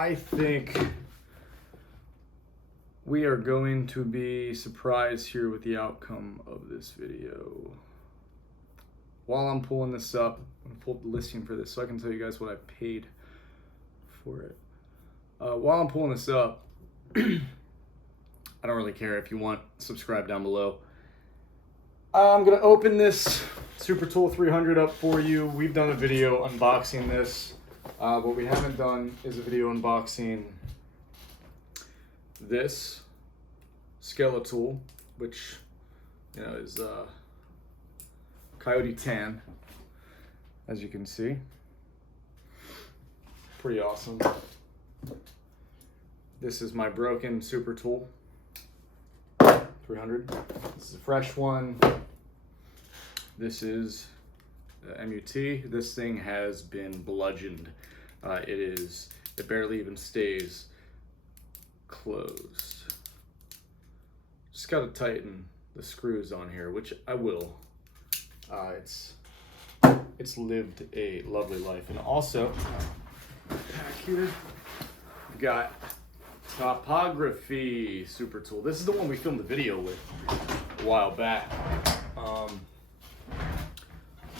I think we are going to be surprised here with the outcome of this video. While I'm pulling this up, I'm gonna pull up the listing for this so I can tell you guys what I paid for it. While I'm pulling this up, I don't really care. If you want, subscribe down below. I'm gonna open this Super Tool 300 up for you. We've done a video unboxing this. What we haven't done is a video unboxing this Skeletool, which is Coyote Tan, as you can see. Pretty awesome. This is my broken Super Tool 300. This is a fresh one. This is the MUT. This thing has been bludgeoned. It barely even stays closed. Just gotta tighten the screws on here, which I will. It's lived a lovely life. And also, back here, we've got Topography Super Tool. This is the one we filmed the video with a while back. I'm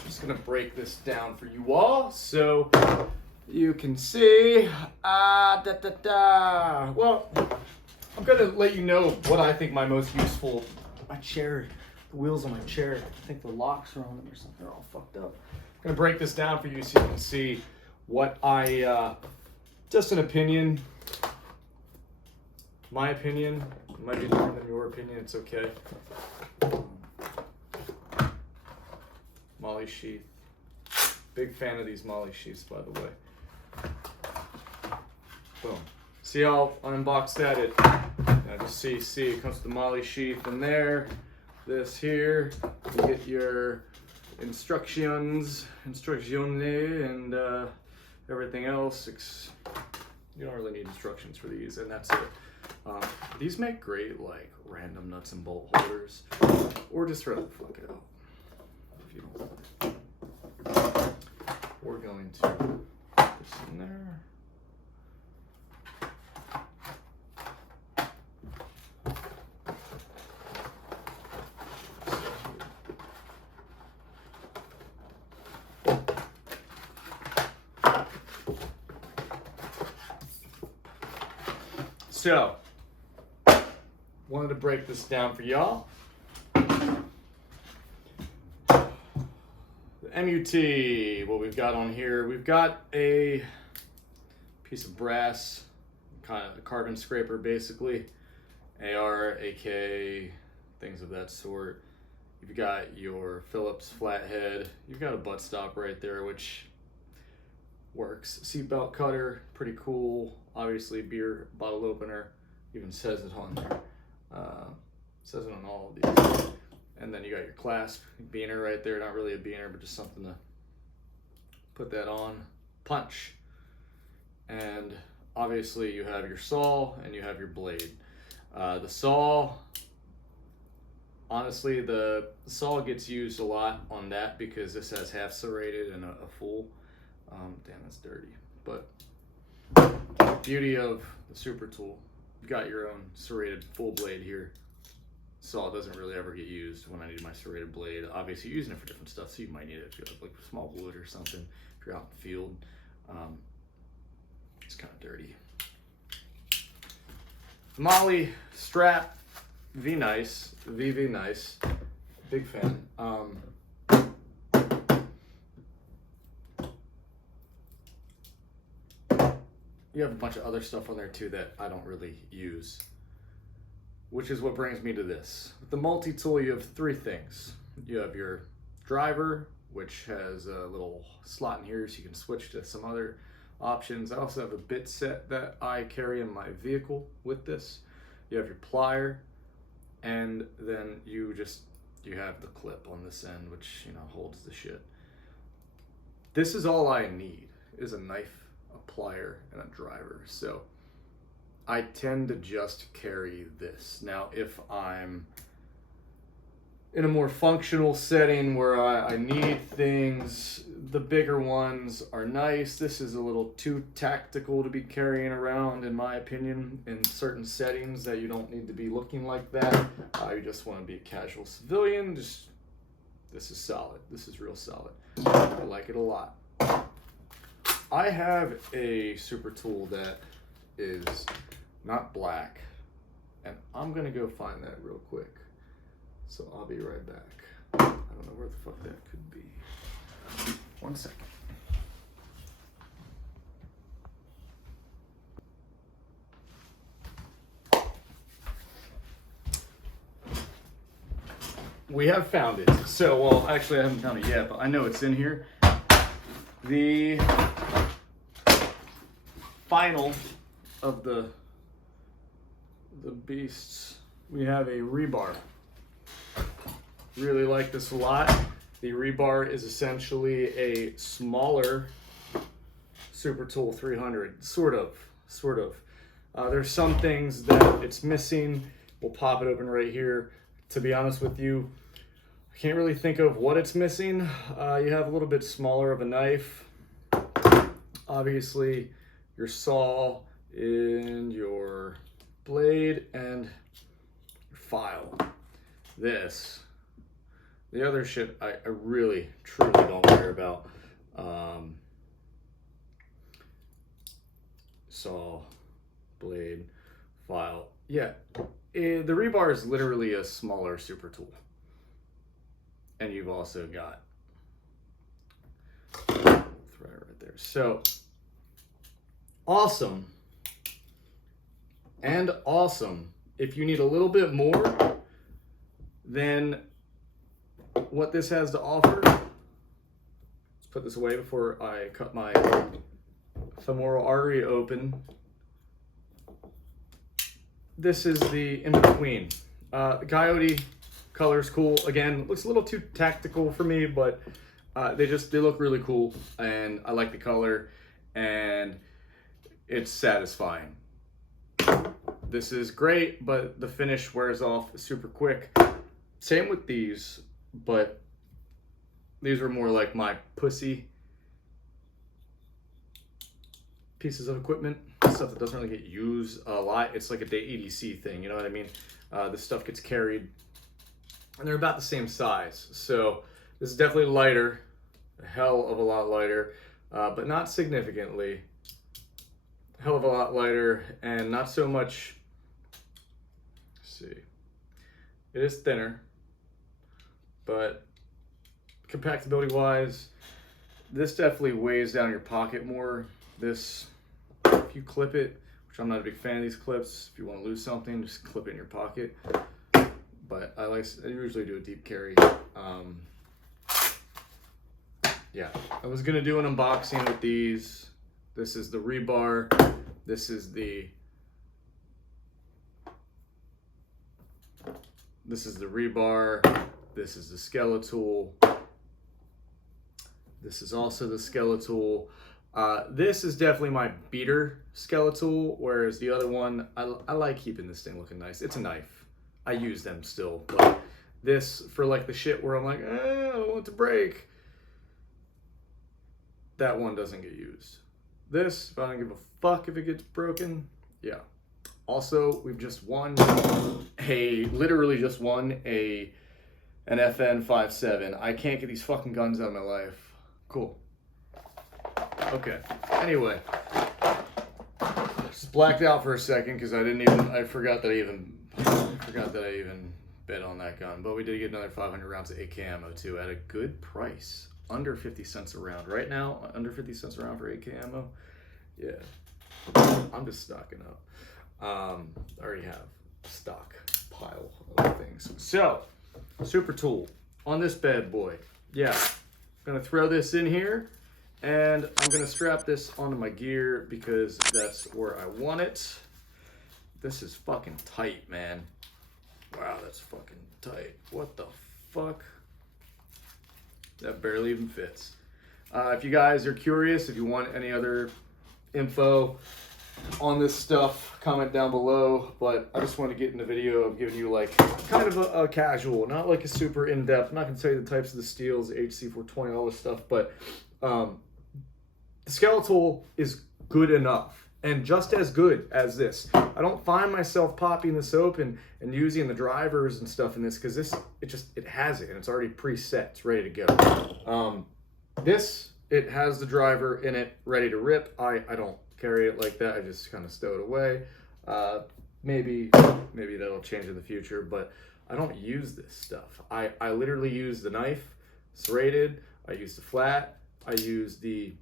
just gonna break this down for you all so you can see. Well, I'm gonna let you know what I think my most useful. My chair, the wheels on my chair, I think the locks are on them or something. They're all fucked up. I'm gonna break this down for you so you can see what just an opinion. My opinion might be different than your opinion. It's okay. MOLLE sheath. Big fan of these MOLLE sheaths, by the way. Boom. See how I unboxed that? Just see it comes with the MOLLE sheath in there. This here, you get your instructions, and everything else. You don't really need instructions for these, and that's it. These make great like random nuts and bolt holders, or just throw the fuck it out if you don't want it. We're going to put this in there. So, wanted to break this down for y'all. The MUT, what we've got on here, we've got a piece of brass, kind of a carbon scraper basically, AR, AK, things of that sort. You've got your Phillips flathead, you've got a butt stop right there, which works. Seatbelt cutter, pretty cool. Obviously beer bottle opener, even says it on there. Says it on all of these. And then you got your clasp beaner right there. Not really a beaner, but just something to put that on. Punch. And obviously you have your saw and you have your blade. The saw, honestly, the saw gets used a lot on that because this has half serrated and a full. Damn, that's dirty. But the beauty of the Super Tool, you've got your own serrated full blade here. Saw doesn't really ever get used when I need my serrated blade. Obviously, you're using it for different stuff, so you might need it if you have like small wood or something. If you're out in the field, it's kind of dirty. MOLLE strap, V nice, VV nice. Big fan. You have a bunch of other stuff on there too that I don't really use, which is what brings me to this. With the Multitool, you have three things. You have your driver, which has a little slot in here so you can switch to some other options. I also have a bit set that I carry in my vehicle with this. You have your plier, and then you have the clip on this end, which holds the shit. This is all I need, is a knife, a plier, and a driver. So I tend to just carry this. Now, if I'm in a more functional setting where I need things the bigger ones are nice. This is a little too tactical to be carrying around, in my opinion, in certain settings that you don't need to be looking like that. You just want to be a casual civilian. This is solid. This is real solid. I like it a lot. I have a super tool that is not black, and I'm gonna go find that real quick. So I'll be right back. I don't know where the fuck that could be. 1 second. We have found it. So, well, actually I haven't found it yet, but I know it's in here. The final of the beasts, we have a Rebar. Really like this a lot. The Rebar is essentially a smaller Super Tool 300, sort of. There's some things that it's missing. We'll pop it open right here. To be honest with you, I can't really think of what it's missing. You have a little bit smaller of a knife. Obviously, your saw and your blade and your file. The other shit I really, truly don't care about. Saw, blade, file. Yeah, the Rebar is literally a smaller super tool. And you've also got thread right there. So, awesome. And awesome. If you need a little bit more than what this has to offer, let's put this away before I cut my femoral artery open. This is the in-between. The coyote color's cool. Again, looks a little too tactical for me, but they look really cool, and I like the color, and it's satisfying. This is great, but the finish wears off super quick. Same with these, but these were more like my pussy pieces of equipment, stuff that doesn't really get used a lot. It's like a EDC thing, you know what I mean? This stuff gets carried, and they're about the same size. So this is definitely lighter, a hell of a lot lighter, but not significantly. A hell of a lot lighter, and not so much. Let's see, it is thinner, but compactability wise, this definitely weighs down your pocket more. This, if you clip it, which I'm not a big fan of these clips, if you want to lose something, just clip it in your pocket. But I usually do a deep carry. Yeah, I was gonna do an unboxing with these. This is the Rebar. This is the Rebar. This is the Skeletool. This is also the Skeletool. This is definitely my beater Skeletool, whereas the other one, I like keeping this thing looking nice. It's a knife. I use them still, but this, for like the shit where I'm like, I don't want it to break, that one doesn't get used. This, if I don't give a fuck if it gets broken, yeah. Also, we've just won literally just won an FN 5.7. I can't get these fucking guns out of my life. Cool. Okay, anyway, just blacked out for a second because I forgot that I even bet on that gun. But we did get another 500 rounds of AK ammo too at a good price, under 50 cents a round. Right now, under 50 cents a round for AK ammo. Yeah, I'm just stocking up. I already have a stock pile of things. So, super tool on this bad boy. Yeah, I'm gonna throw this in here, and I'm gonna strap this onto my gear because that's where I want it. This is fucking tight, man. Wow, that's fucking tight. What the fuck? That barely even fits. If you guys are curious, if you want any other info on this stuff, comment down below. But I just want to get in the video of giving you like kind of a casual, not like a super in-depth. I'm not gonna tell you the types of the steels, HC420, all this stuff, but The Skeletool is good enough and just as good as this. I don't find myself popping this open and using the drivers and stuff in this because it has it and it's already preset. It's ready to go. This, it has the driver in it ready to rip. I don't carry it like that. I just kind of stow it away. Maybe that'll change in the future, but I don't use this stuff. I literally use the knife, serrated. I use the flat. I use the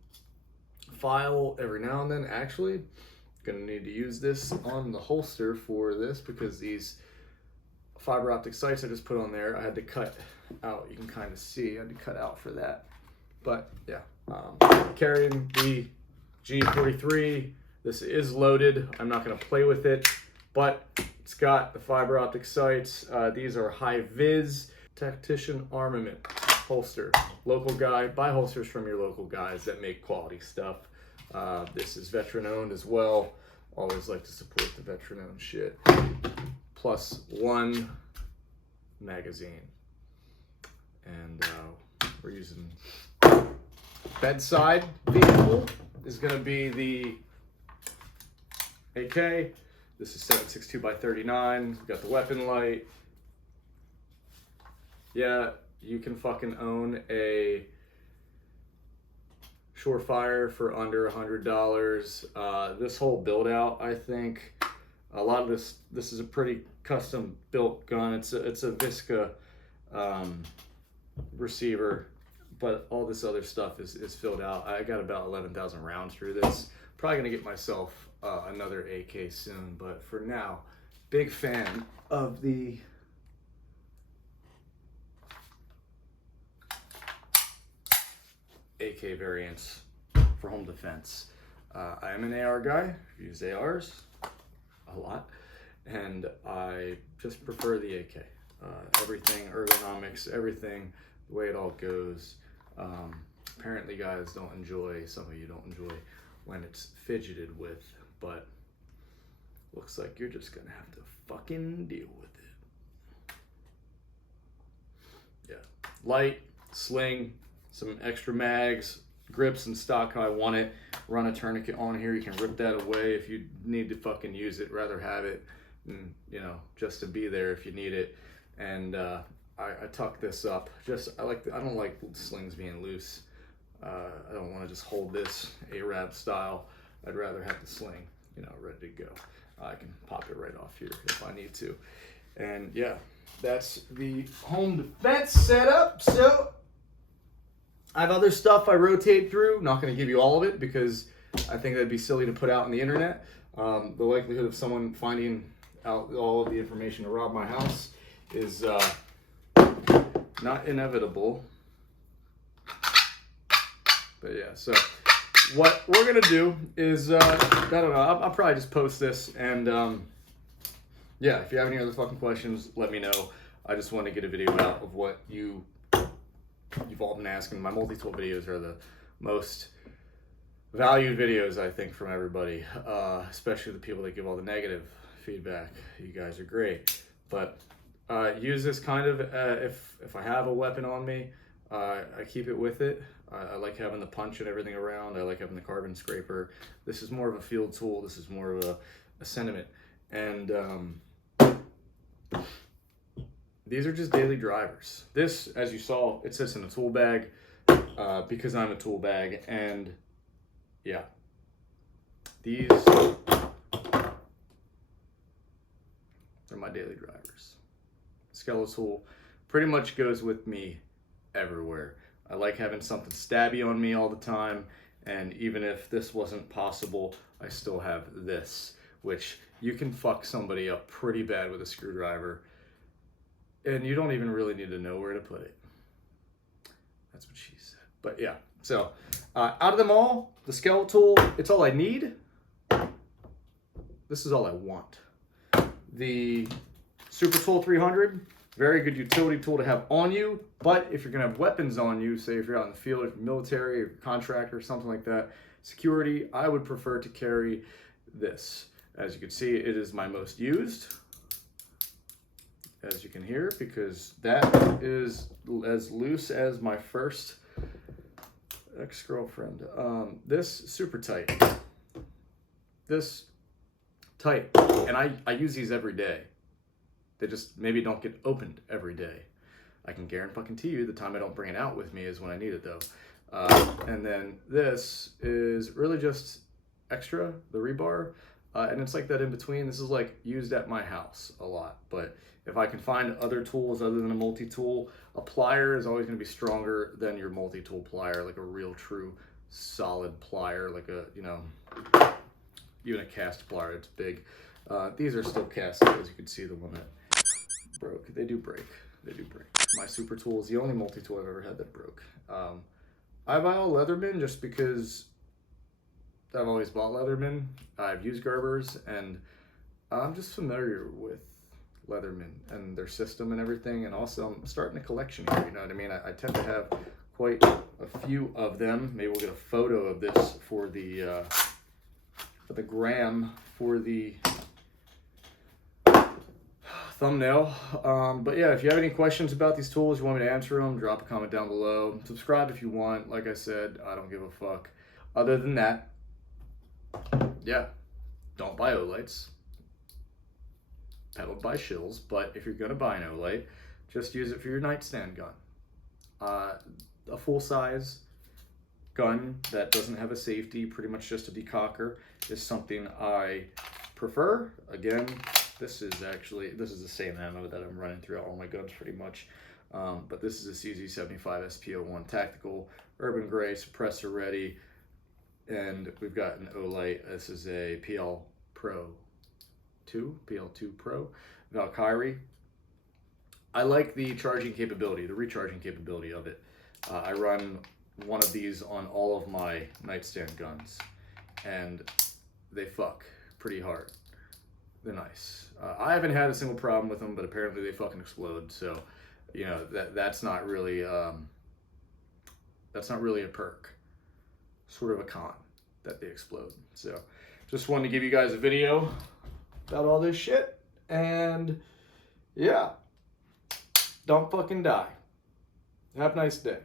file every now and then. Actually, gonna need to use this on the holster for this because these fiber optic sights I just put on there, I had to cut out. You can kind of see, I had to cut out for that. But yeah, carrying the G43. This is loaded. I'm not gonna play with it, but it's got the fiber optic sights. These are high vis tactician armament holster. Local guy, buy holsters from your local guys that make quality stuff. This is veteran owned as well. Always like to support the veteran owned shit. +1 magazine. And we're using bedside vehicle is gonna be the AK. This is 7.62x39. We've got the weapon light. Yeah, you can fucking own a Surefire for under $100. This whole build out, I think, a lot of this is a pretty custom built gun. It's a Visca receiver, but all this other stuff is filled out. I got about 11,000 rounds through this. Probably gonna get myself another AK soon, but for now, big fan of the AK variants for home defense. I am an AR guy, use ARs a lot, and I just prefer the AK. Everything, ergonomics, everything, the way it all goes. Apparently guys don't enjoy, some of you don't enjoy when it's fidgeted with, but looks like you're just gonna have to fucking deal with it. Yeah, light, sling, some extra mags, grips and stock how I want it. Run a tourniquet on here, you can rip that away if you need to fucking use it. Rather have it, and, you know, just to be there if you need it. And I tuck this up. I don't like slings being loose. I don't want to just hold this Arab style. I'd rather have the sling, you know, ready to go. I can pop it right off here if I need to. And yeah, that's the home defense setup. So I have other stuff I rotate through. Not going to give you all of it because I think that'd be silly to put out on the internet. The likelihood of someone finding out all of the information to rob my house is not inevitable. But yeah, so what we're gonna do is, I don't know, I'll probably just post this, and yeah, if you have any other fucking questions, let me know. I just want to get a video out of what you've all been asking. My multi-tool videos are the most valued videos, I think, from everybody, especially the people that give all the negative feedback. You guys are great. But use this kind of, if I have a weapon on me, I keep it with it. I like having the punch and everything around. I like having the carbon scraper. This is more of a field tool. This is more of a sentiment. And these are just daily drivers. This, as you saw, it sits in a tool bag because I'm a tool bag. And yeah, these are my daily drivers. Skeletool pretty much goes with me everywhere. I like having something stabby on me all the time, and even if this wasn't possible, I still have this, which you can fuck somebody up pretty bad with a screwdriver, and you don't even really need to know where to put it. That's what she said. But yeah, so out of them all, the Skeletool, it's all I need. This is all I want. The Super Tool 300, very good utility tool to have on you, but if you're gonna have weapons on you, say if you're out in the field, if you're military, or contractor, or something like that, security, I would prefer to carry this. As you can see, it is my most used, as you can hear, because that is as loose as my first ex-girlfriend. This super tight. This tight, and I use these every day. They just maybe don't get opened every day. I can guarantee you the time I don't bring it out with me is when I need it though. And then this is really just extra, the rebar, and it's like that in between. This is like used at my house a lot, but if I can find other tools other than a multi-tool, a plier is always going to be stronger than your multi-tool plier, like a real true solid plier, like a, you know, even a cast plier. It's big. These are still cast, as you can see. The one that broke, they do break. They do break. My super tool is the only multi-tool I've ever had that broke. I buy all Leatherman just because I've always bought Leatherman. I've used Gerbers, and I'm just familiar with Leatherman and their system and everything, and also I'm starting a collection here, you know what I mean? I tend to have quite a few of them. Maybe we'll get a photo of this for the gram, for the thumbnail. But yeah, if you have any questions about these tools, you want me to answer them, drop a comment down below. Subscribe if you want. Like I said, I don't give a fuck. Other than that, yeah, don't buy Olights. Peddled by shills, but if you're gonna buy an Olight, just use it for your nightstand gun. A full-size gun that doesn't have a safety, pretty much just a decocker, is something I prefer. Again, this is the same ammo that I'm running through all my guns pretty much. But this is a CZ75 SP01 Tactical, Urban Gray, suppressor ready, and we've got an Olight. This is a PL2 Pro Valkyrie. I like the charging capability, the recharging capability of it. I run one of these on all of my nightstand guns, and they fuck pretty hard. They're nice. I haven't had a single problem with them, but apparently they fucking explode. So, you know, that's not really a perk. Sort of a con that they explode. So, just wanted to give you guys a video about all this shit, and yeah, don't fucking die. Have a nice day.